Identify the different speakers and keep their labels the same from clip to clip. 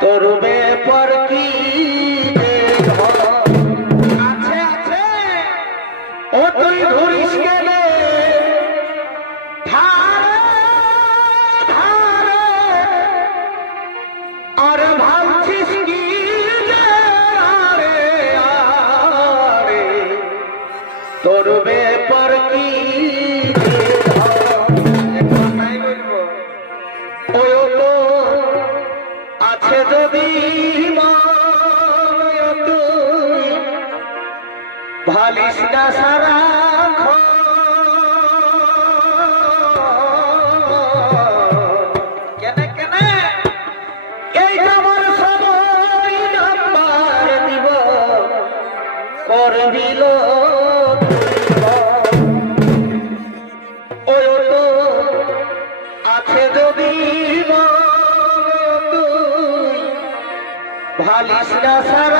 Speaker 1: করবে পর কি लगा सर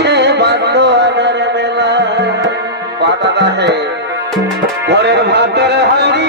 Speaker 1: কিসে বাধ্য আনার মেলা পাতা দাহে ঘরের ভাতের হাড়ি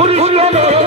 Speaker 1: ঘুরিয়ে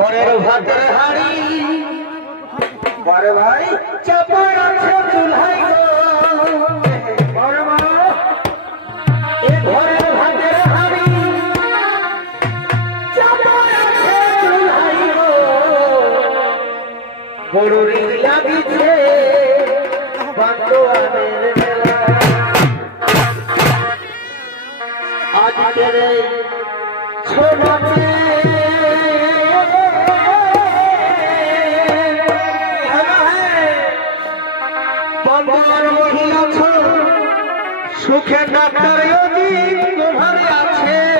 Speaker 1: ঘরের ভাতের হাড়ি। বড় ভাই, চাপড় আছে চুলহাই বড় মা এ ঘরের ভাতের হাড়ি। চাপড় আছে চুলহাই গরুর লাগিছে বান্দোয়ানের আজকের ছোট সুখে ডাক্তার আছে।